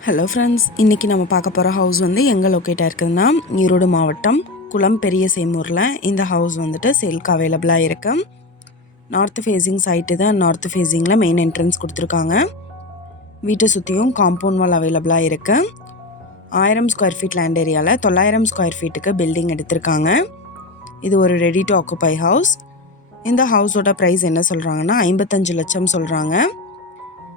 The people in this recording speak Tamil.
ஹலோ ஃப்ரெண்ட்ஸ் இன்றைக்கி நம்ம பார்க்க போகிற ஹவுஸ் வந்து எங்கே லொக்கேட்டாக இருக்குதுன்னா ஈரோடு மாவட்டம் குளம் பெரிய சேமூரில். இந்த ஹவுஸ் வந்துட்டு சேல்க்கு அவைலபிளாக இருக்கு. நார்த் ஃபேஸிங் சைட்டு தான் நார்த் ஃபேஸிங்கில் மெயின் என்ட்ரன்ஸ் கொடுத்துருக்காங்க. வீட்டை சுற்றியும் காம்பவுண்ட் வால் அவைலபிளாக இருக்குது ஆயிரம் ஸ்கொயர் ஃபீட் லேண்ட் ஏரியாவில் தொள்ளாயிரம் ஸ்கொயர் ஃபீட்டுக்கு பில்டிங் எடுத்திருக்காங்க. இது ஒரு ரெடி டு ஆக்குப்பை ஹவுஸ் இந்த ஹவுஸோட ப்ரைஸ் என்ன சொல்கிறாங்கன்னா ஐம்பத்தஞ்சு லட்சம் சொல்கிறாங்க